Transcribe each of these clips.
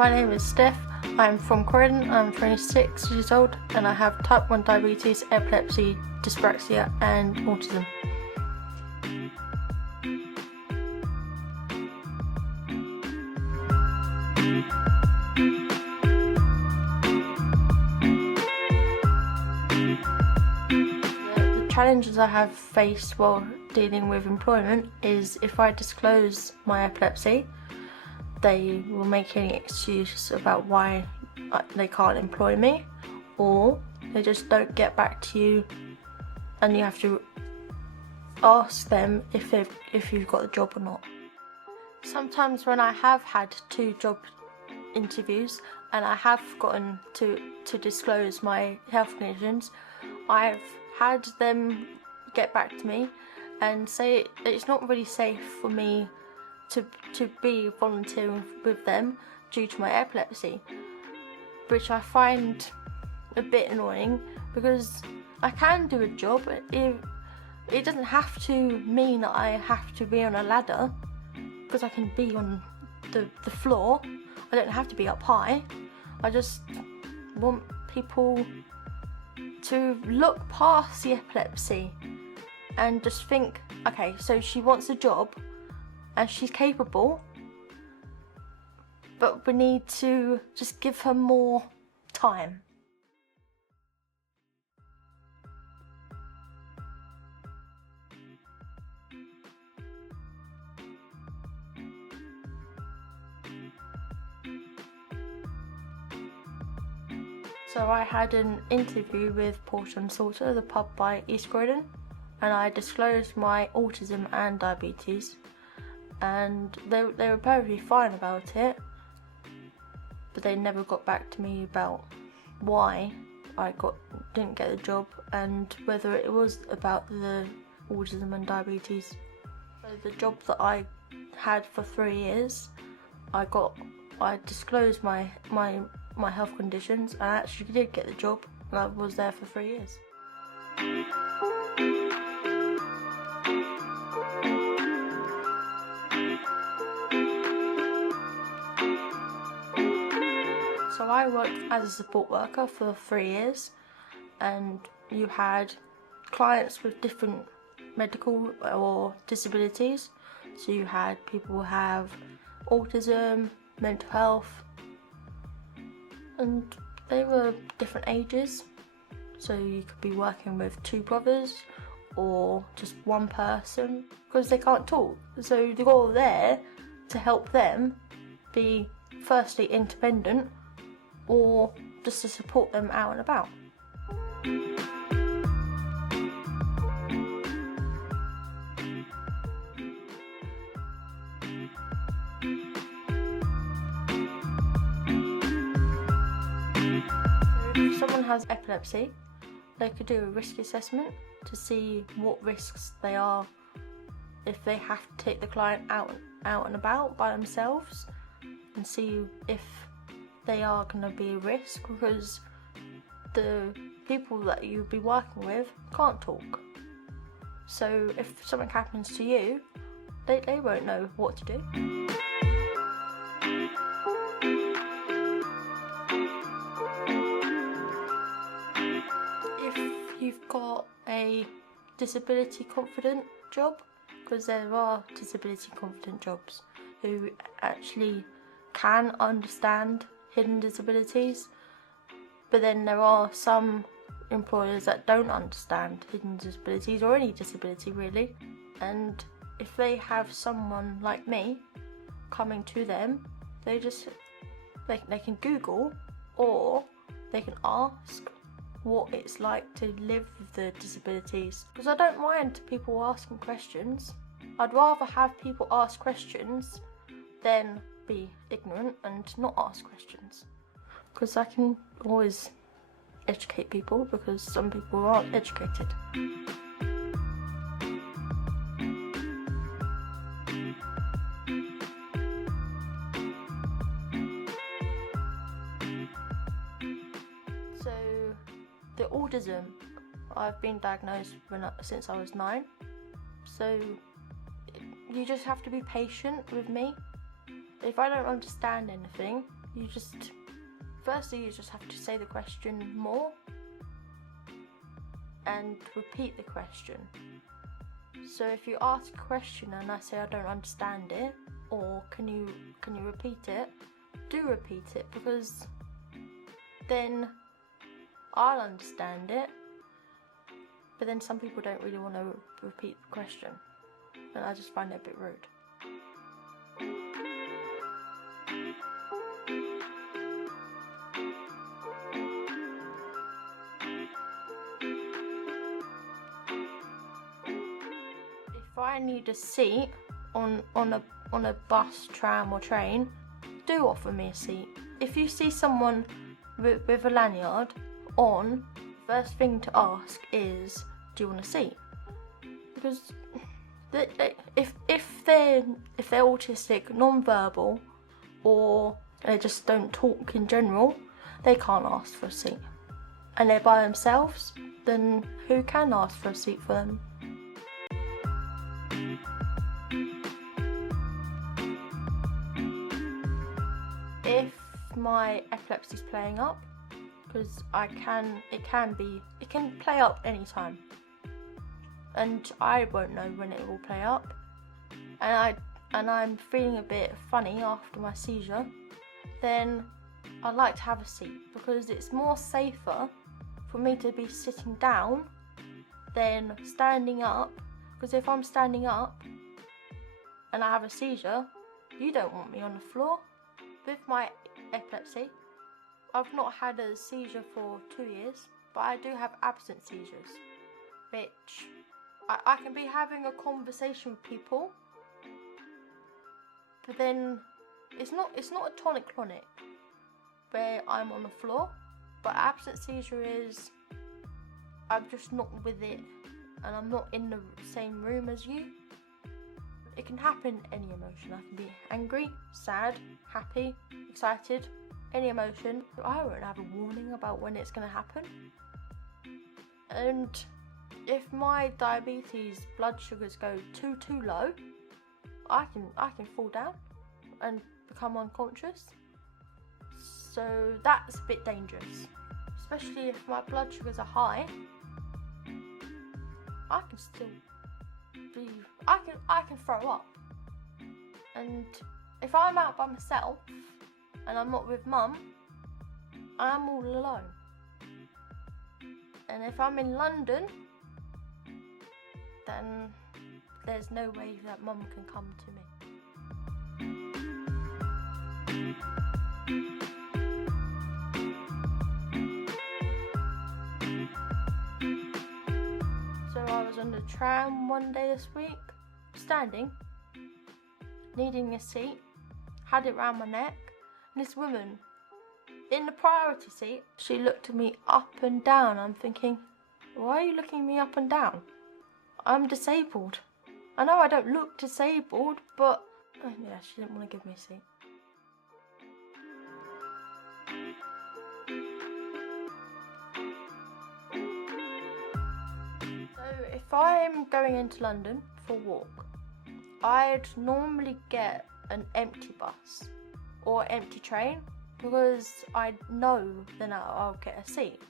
my name is Steph. I'm from Corydon, I'm 26 years old and I have type 1 diabetes, epilepsy, dyspraxia and autism. The challenges I have faced while dealing with employment is if I disclose my epilepsy, they will make any excuse about why they can't employ me, or they just don't get back to you and you have to ask them if you've got the job or not. Sometimes when I have had 2 job interviews and I have gotten to disclose my health conditions, I've had them get back to me and say it's not really safe for me to be volunteering with them due to my epilepsy, which I find a bit annoying because I can do a job. It doesn't have to mean that I have to be on a ladder, because I can be on the floor. I don't have to be up high. I just want people to look past the epilepsy and just think, okay, so she wants a job and she's capable, but we need to just give her more time. So I had an interview with Porter and Salter, the pub by East Corydon, and I disclosed my autism and diabetes, and they were perfectly fine about it, but they never got back to me about why I didn't get the job and whether it was about the autism and diabetes. So the job that I had for 3 years, I disclosed my health conditions. I actually did get the job and I was there for 3 years. So I worked as a support worker for 3 years, and you had clients with different medical or disabilities. So you had people who have autism, mental health, and they were different ages. So you could be working with 2 brothers or just 1 person because they can't talk. So the goal there to help them be firstly independent or just to support them out and about. If someone has epilepsy, they could do a risk assessment to see what risks they are if they have to take the client out and about by themselves, and see if they are going to be a risk, because the people that you'll be working with can't talk. So if something happens to you, they won't know what to do. If you've got a disability confident job, because there are disability confident jobs who actually can understand hidden disabilities, but then there are some employers that don't understand hidden disabilities or any disability really, and if they have someone like me coming to them, they can Google, or they can ask what it's like to live with the disabilities, because I don't mind people asking questions. I'd rather have people ask questions than be ignorant and not ask questions, because I can always educate people, because some people aren't educated. So the autism, I've been diagnosed since I was 9, so you just have to be patient with me. If I don't understand anything, firstly you just have to say the question more and repeat the question. So if you ask a question and I say I don't understand it, or can you repeat it, do repeat it, because then I'll understand it. But then some people don't really want to repeat the question, and I just find it a bit rude. If I need a seat on a bus, tram or train, do offer me a seat. If you see someone with a lanyard on, first thing to ask is, do you want a seat? Because if they're autistic, non-verbal, or they just don't talk in general, they can't ask for a seat. And they're by themselves, then who can ask for a seat for them? If my epilepsy is playing up, because it can play up anytime, and I won't know when it will play up, and I'm feeling a bit funny after my seizure, then I'd like to have a seat, because it's more safer for me to be sitting down than standing up. Because if I'm standing up and I have a seizure, you don't want me on the floor. With my epilepsy, I've not had a seizure for 2 years, but I do have absent seizures, which I can be having a conversation with people, but then it's not a tonic-clonic where I'm on the floor, but absent seizure is I'm just not with it and I'm not in the same room as you. It can happen any emotion. I can be angry, sad, happy, excited, any emotion. I won't have a warning about when it's going to happen. And if my diabetes blood sugars go too low, I can fall down and become unconscious. So that's a bit dangerous, especially if my blood sugars are high. I can still I can throw up. And if I'm out by myself and I'm not with mum, I'm all alone. And if I'm in London, then there's no way that mum can come to me. So I was on the tram one day this week, standing, needing a seat, had it round my neck, and this woman in the priority seat, she looked at me up and down. I'm thinking, why are you looking at me up and down? I'm disabled. I know I don't look disabled, but yeah, she didn't want to give me a seat. So if I'm going into London for a walk, I'd normally get an empty bus or empty train, because I know then I'll get a seat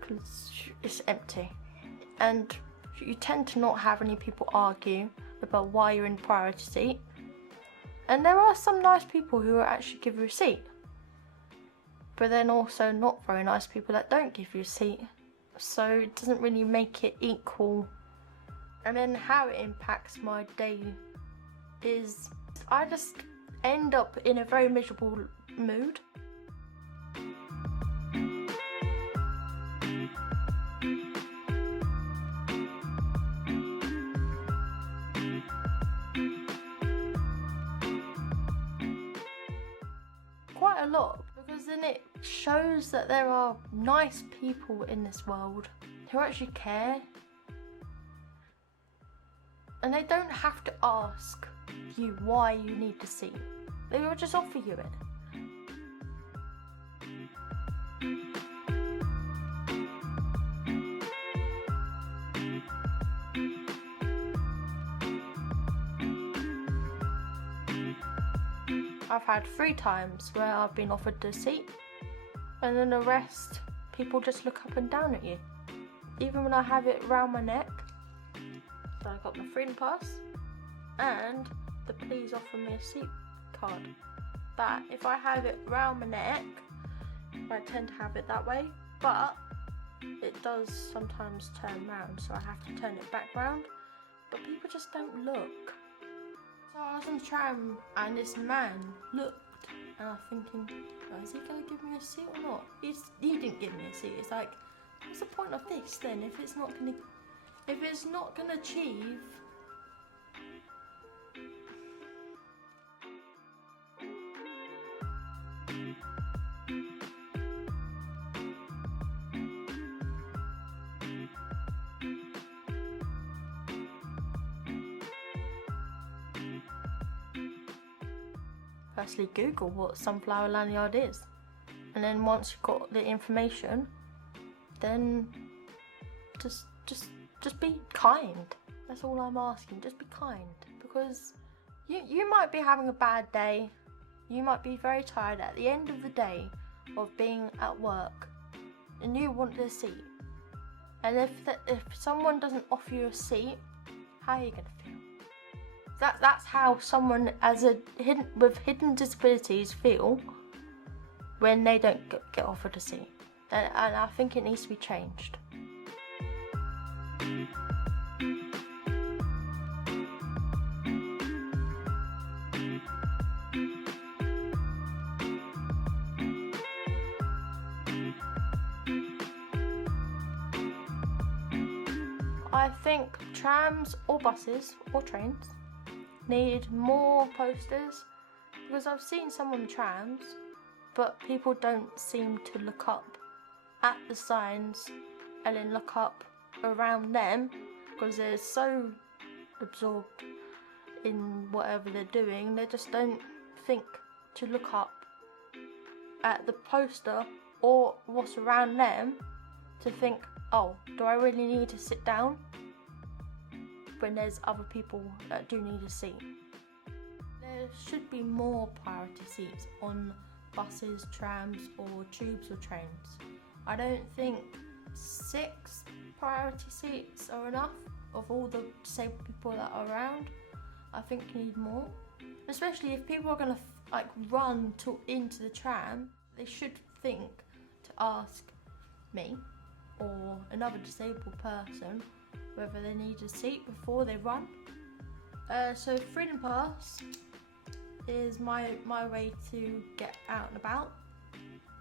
because it's empty. And you tend to not have any people argue about why you're in the priority seat. And there are some nice people who will actually give you a seat, but then also not very nice people that don't give you a seat. So it doesn't really make it equal. And then how it impacts my day is I just end up in a very miserable mood. Quite a lot, because then it shows that there are nice people in this world who actually care, and they don't have to ask you why you need the seat. They will just offer you it. I've had 3 times where I've been offered a seat, and then the rest, people just look up and down at you. Even when I have it round my neck, so I got my freedom pass, and the police offer me a seat card. That if I have it round my neck, I tend to have it that way, but it does sometimes turn round, so I have to turn it back round, but people just don't look. So I was on the tram and this man looked, and I'm thinking, oh, is he going to give me a seat or not? He didn't give me a seat. It's like, what's the point of this then if it's not going to achieve? Firstly, Google what sunflower lanyard is, and then once you've got the information, then just be kind. That's all I'm asking. Just be kind, because you might be having a bad day. You might be very tired at the end of the day of being at work, and you want a seat. And if someone doesn't offer you a seat, how are you gonna feel? That's how someone with hidden disabilities feel when they don't get offered a seat, and I think it needs to be changed. I think trams or buses or trains need more posters, because I've seen some on trams, but people don't seem to look up at the signs and then look up around them, because they're so absorbed in whatever they're doing, they just don't think to look up at the poster or what's around them to think, oh, do I really need to sit down when there's other people that do need a seat? There should be more priority seats on buses, trams or tubes or trains. I don't think 6 priority seats are enough of all the disabled people that are around. I think you need more, especially if people are going to run into the tram. They should think to ask me or another disabled person whether they need a seat before they run. So Freedom Pass is my way to get out and about,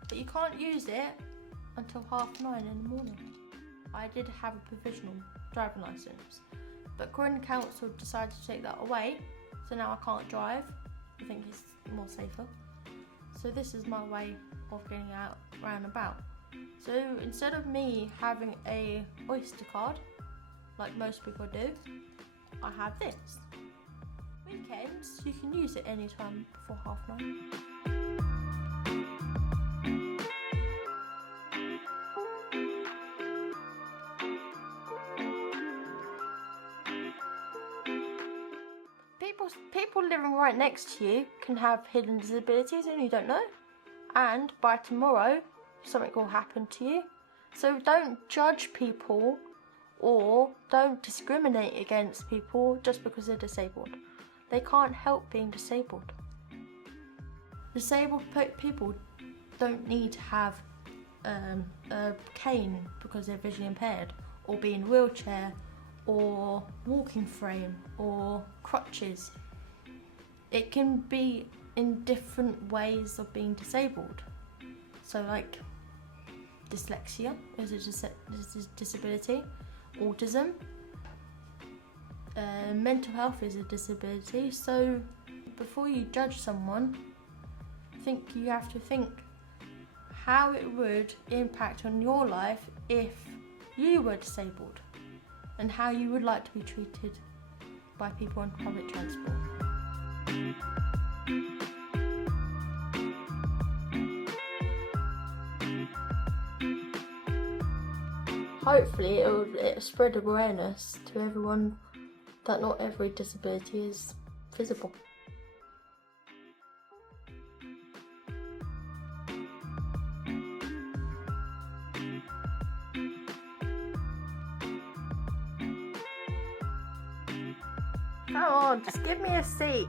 but you can't use it until 9:30 in the morning. I did have a provisional driving licence, but Corydon Council decided to take that away, so now I can't drive. I think it's more safer. So this is my way of getting out round about. So instead of me having a Oyster card, like most people do, I have this. Weekends, you can use it anytime before 9:30. People living right next to you can have hidden disabilities and you don't know. And by tomorrow, something will happen to you. So don't judge people or don't discriminate against people just because they're disabled. They can't help being disabled. Disabled people don't need to have a cane because they're visually impaired, or be in a wheelchair, or walking frame, or crutches. It can be in different ways of being disabled. So like dyslexia is a disability, autism, mental health is a disability. So before you judge someone, you have to think how it would impact on your life if you were disabled, and how you would like to be treated by people on public transport. Hopefully it'll spread awareness to everyone that not every disability is visible. Come on, just give me a seat.